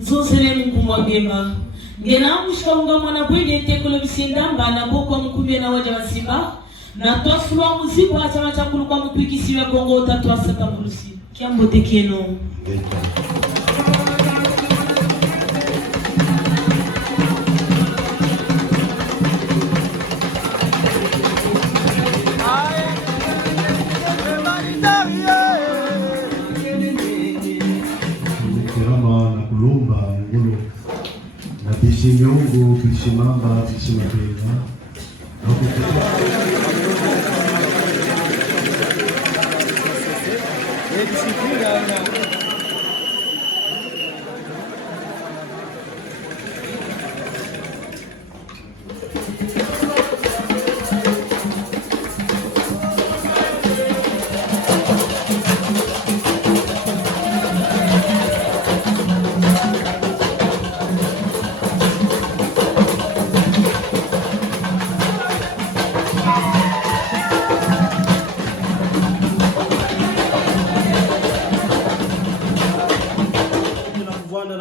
Zozele Mungu mwagema. Ngena mshonga mwana bwege tekolo bisindamba na boko mkumbia na waja wasimba. Na toswa muzibu achama chakulu kwa mpikisiwe Kongo utatu asata mulusi. Kiambo tekeno. Nyongo kishimamba kishimapenda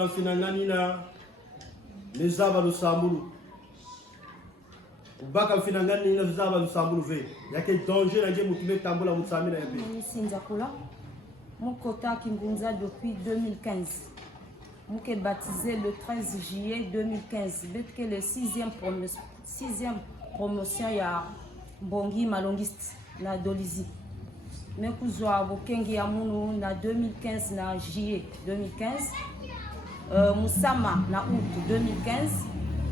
na finanganina nezaba lusambulu ubaka finanganina nezaba lusambulu ve yake danger nje mutume tambola mutsamina yabe Sinza kula Mukota Kingunza depuis 2015 Muke baptisé le 13 juillet 2015 betke le 6e promotion ya Bongi Malongiste na Dolizi mekuzwa bokengi ya munu na 2015 na juillet 2015 Musama na août 2015,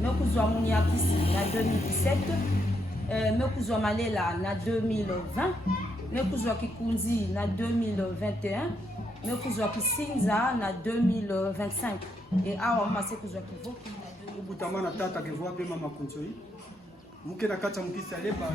mekuzwa Muniakisi na 2017, mekuzwa Malela na 2020, mekuzwa Kikunzi na 2021, mekuzwa Kisinza na 2025 et awa mase kuzwa Kivoki na 2025. Butamana tata kevoa pe mama Kunsoi. Muke na kata mukisa leba.